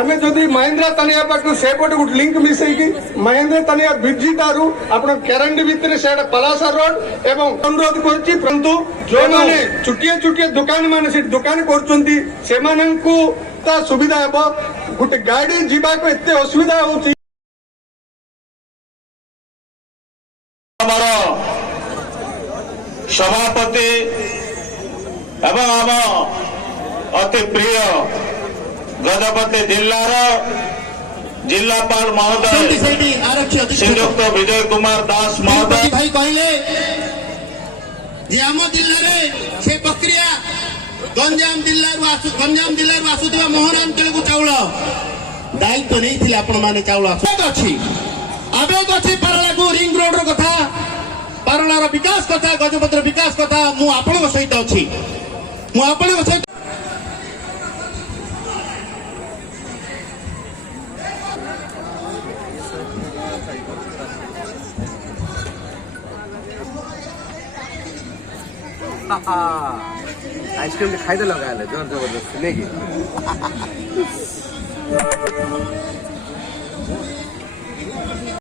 आमे जदि महेंद्र तनिया पाखु सेपटे गोटे लिंक मिसेकी महेंद्र तनिया बिजी ठारू आपण केरंडी भितर से पलासा रोड एवं अनुरोध करछि परंतु जो माने छुटिया छुटिया दुकान माने से दुकान करछंती से माननकु ता सुविधा हेबो गोटे गाड़ी जीवा को एते असुविधा होछि। हमारा सभापति एवं आम अति प्रिय गजपति जिलार जिलापाल महोदय श्रीयुक्त विजय कुमार दास महोदय भाई कहले आम जिले से प्रक्रिया गंजाम जिले आसुवा मोहन अंचल को चाउल दायित्व नहीं आपण मैंने चाउल अच्छी आवेग अच्छी पारला को रिंग रोड कथा पारलार विकास कथा गजपतिर विकास कथा मु आपण सहित अच्छी मु आपण सहित आइसक्रीम खाई लगा जोर जबरदस्ती नहीं